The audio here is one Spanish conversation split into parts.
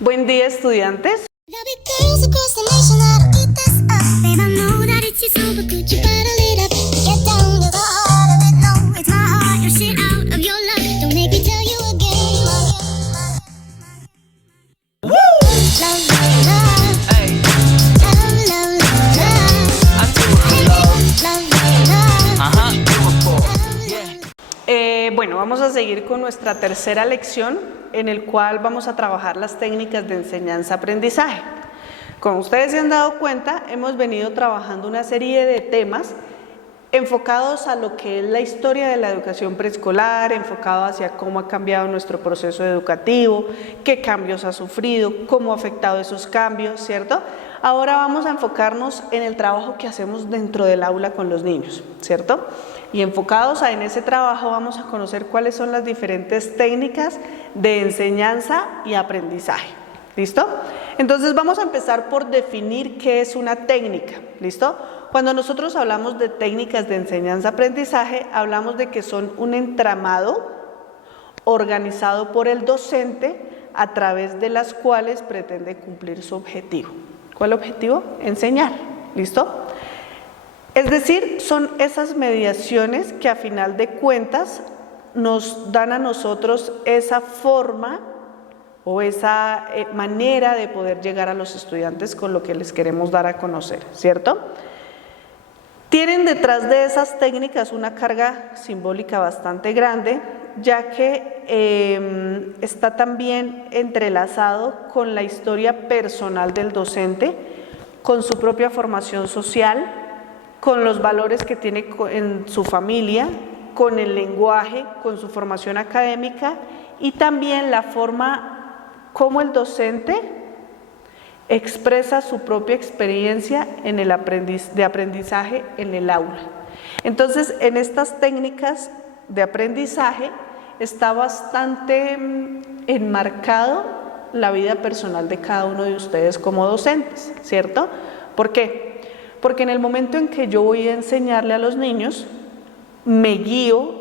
Buen día, estudiantes. Bueno, vamos a seguir con nuestra tercera lección, en el cual vamos a trabajar las técnicas de enseñanza-aprendizaje. Como ustedes se han dado cuenta, hemos venido trabajando una serie de temas enfocados a lo que es la historia de la educación preescolar, enfocado hacia cómo ha cambiado nuestro proceso educativo, qué cambios ha sufrido, cómo ha afectado esos cambios, ¿cierto? Ahora vamos a enfocarnos en el trabajo que hacemos dentro del aula con los niños, ¿cierto? Y enfocados en ese trabajo vamos a conocer cuáles son las diferentes técnicas de enseñanza y aprendizaje. ¿Listo? Entonces vamos a empezar por definir qué es una técnica. ¿Listo? Cuando nosotros hablamos de técnicas de enseñanza-aprendizaje, hablamos de que son un entramado organizado por el docente a través de las cuales pretende cumplir su objetivo. ¿Cuál objetivo? Enseñar. ¿Listo? Es decir, son esas mediaciones que a final de cuentas nos dan a nosotros esa forma o esa manera de poder llegar a los estudiantes con lo que les queremos dar a conocer, ¿cierto? Tienen detrás de esas técnicas una carga simbólica bastante grande, ya que está también entrelazado con la historia personal del docente, con su propia formación social, con los valores que tiene en su familia, con el lenguaje, con su formación académica y también la forma como el docente expresa su propia experiencia en el aprendizaje en el aula. Entonces, en estas técnicas de aprendizaje está bastante enmarcado la vida personal de cada uno de ustedes como docentes, ¿cierto? ¿Por qué? Porque en el momento en que yo voy a enseñarle a los niños, me guío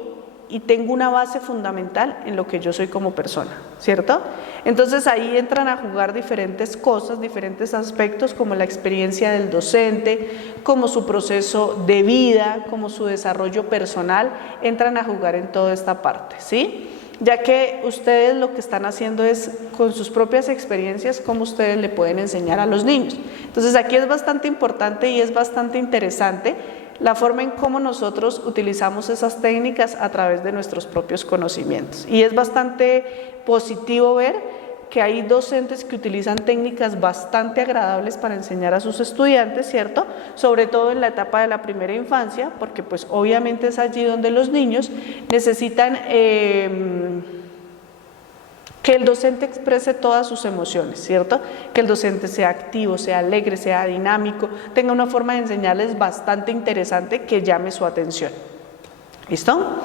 y tengo una base fundamental en lo que yo soy como persona, ¿cierto? Entonces ahí entran a jugar diferentes cosas, diferentes aspectos como la experiencia del docente, como su proceso de vida, como su desarrollo personal, entran a jugar en toda esta parte, ¿sí? Ya que ustedes lo que están haciendo es, con sus propias experiencias, cómo ustedes le pueden enseñar a los niños. Entonces aquí es bastante importante y es bastante interesante la forma en cómo nosotros utilizamos esas técnicas a través de nuestros propios conocimientos. Y es bastante positivo ver que hay docentes que utilizan técnicas bastante agradables para enseñar a sus estudiantes, ¿cierto? Sobre todo en la etapa de la primera infancia, porque pues obviamente es allí donde los niños necesitan que el docente exprese todas sus emociones, ¿cierto? Que el docente sea activo, sea alegre, sea dinámico, tenga una forma de enseñarles bastante interesante que llame su atención. ¿Listo?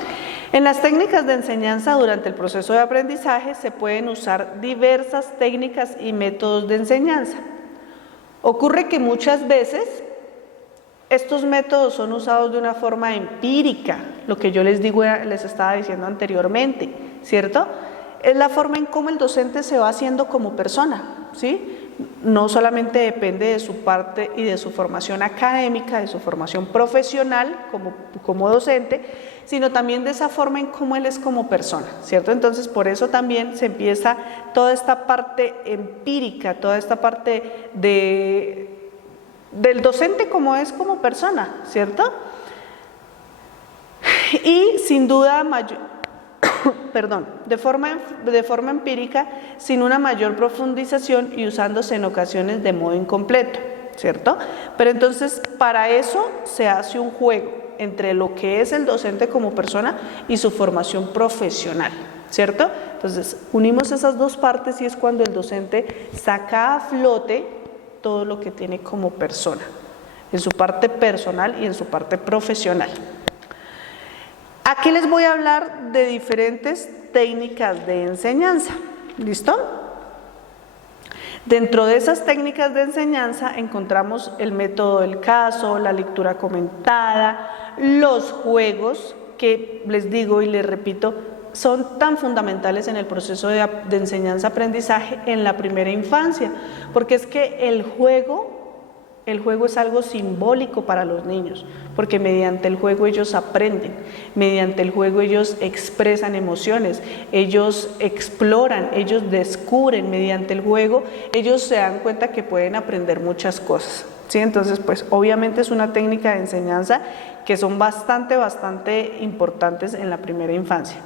En las técnicas de enseñanza durante el proceso de aprendizaje se pueden usar diversas técnicas y métodos de enseñanza. Ocurre que muchas veces estos métodos son usados de una forma empírica, lo que yo les estaba diciendo anteriormente, ¿cierto? Es la forma en cómo el docente se va haciendo como persona, ¿sí? No solamente depende de su parte y de su formación académica, de su formación profesional como docente, sino también de esa forma en cómo él es como persona, ¿cierto? Entonces, por eso también se empieza toda esta parte empírica, toda esta parte del docente como es como persona, ¿cierto? Y sin duda de forma empírica, sin una mayor profundización y usándose en ocasiones de modo incompleto, ¿cierto? Pero entonces para eso se hace un juego entre lo que es el docente como persona y su formación profesional, ¿cierto? Entonces unimos esas dos partes y es cuando el docente saca a flote todo lo que tiene como persona, en su parte personal y en su parte profesional. Aquí les voy a hablar de diferentes técnicas de enseñanza, ¿listo? Dentro de esas técnicas de enseñanza encontramos el método del caso, la lectura comentada, los juegos, que les digo y les repito, son tan fundamentales en el proceso de enseñanza-aprendizaje en la primera infancia, porque es que el juego es algo simbólico para los niños, porque mediante el juego ellos aprenden, mediante el juego ellos expresan emociones, ellos exploran, ellos descubren, mediante el juego ellos se dan cuenta que pueden aprender muchas cosas, ¿sí? Entonces, pues obviamente es una técnica de enseñanza que son bastante importantes en la primera infancia.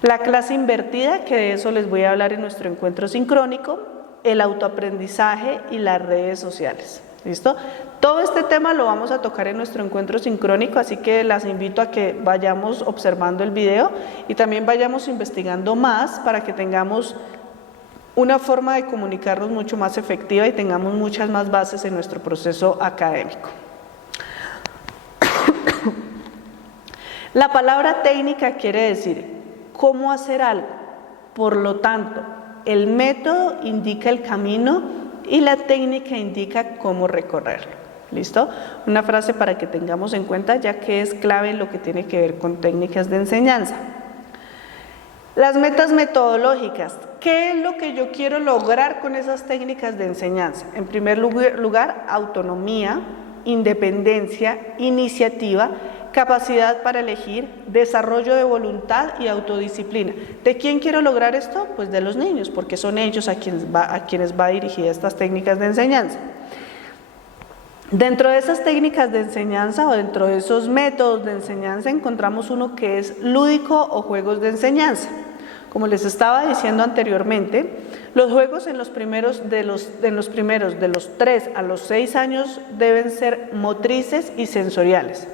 La clase invertida, que de eso les voy a hablar en nuestro encuentro sincrónico, el autoaprendizaje y las redes sociales. ¿Listo? Todo este tema lo vamos a tocar en nuestro encuentro sincrónico, así que las invito a que vayamos observando el video y también vayamos investigando más para que tengamos una forma de comunicarnos mucho más efectiva y tengamos muchas más bases en nuestro proceso académico. La palabra técnica quiere decir cómo hacer algo, por lo tanto, el método indica el camino y la técnica indica cómo recorrerlo. ¿Listo? Una frase para que tengamos en cuenta, ya que es clave en lo que tiene que ver con técnicas de enseñanza. Las metas metodológicas. ¿Qué es lo que yo quiero lograr con esas técnicas de enseñanza? En primer lugar, autonomía, independencia, iniciativa, capacidad para elegir, desarrollo de voluntad y autodisciplina. ¿De quién quiero lograr esto? Pues de los niños, porque son ellos a quienes va dirigida estas técnicas de enseñanza. Dentro de esas técnicas de enseñanza o dentro de esos métodos de enseñanza encontramos uno que es lúdico o juegos de enseñanza. Como les estaba diciendo anteriormente, los juegos de los 3 a los 6 años deben ser motrices y sensoriales.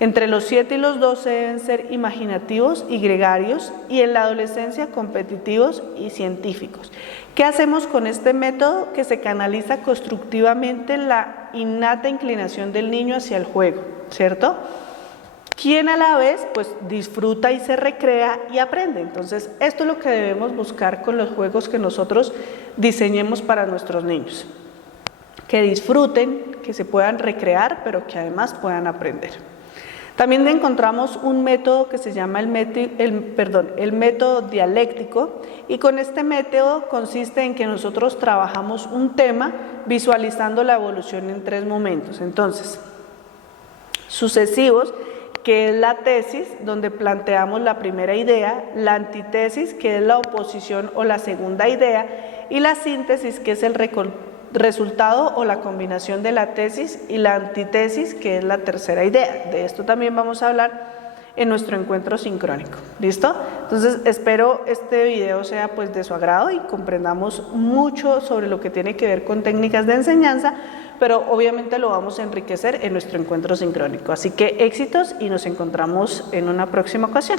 Entre los 7 y los 12 deben ser imaginativos y gregarios, y en la adolescencia competitivos y científicos. ¿Qué hacemos con este método? Que se canaliza constructivamente la innata inclinación del niño hacia el juego, ¿cierto? Quien a la vez pues disfruta y se recrea y aprende. Entonces, esto es lo que debemos buscar con los juegos que nosotros diseñemos para nuestros niños. Que disfruten, que se puedan recrear, pero que además puedan aprender. También encontramos un método que se llama el método dialéctico, y con este método consiste en que nosotros trabajamos un tema visualizando la evolución en 3 momentos. Entonces, sucesivos, que es la tesis, donde planteamos la primera idea, la antítesis, que es la oposición o la segunda idea, y la síntesis, que es el resultado o la combinación de la tesis y la antítesis, que es la tercera idea. De esto también vamos a hablar en nuestro encuentro sincrónico. ¿Listo? Entonces espero este video sea pues de su agrado y comprendamos mucho sobre lo que tiene que ver con técnicas de enseñanza, pero obviamente lo vamos a enriquecer en nuestro encuentro sincrónico. Así que éxitos y nos encontramos en una próxima ocasión.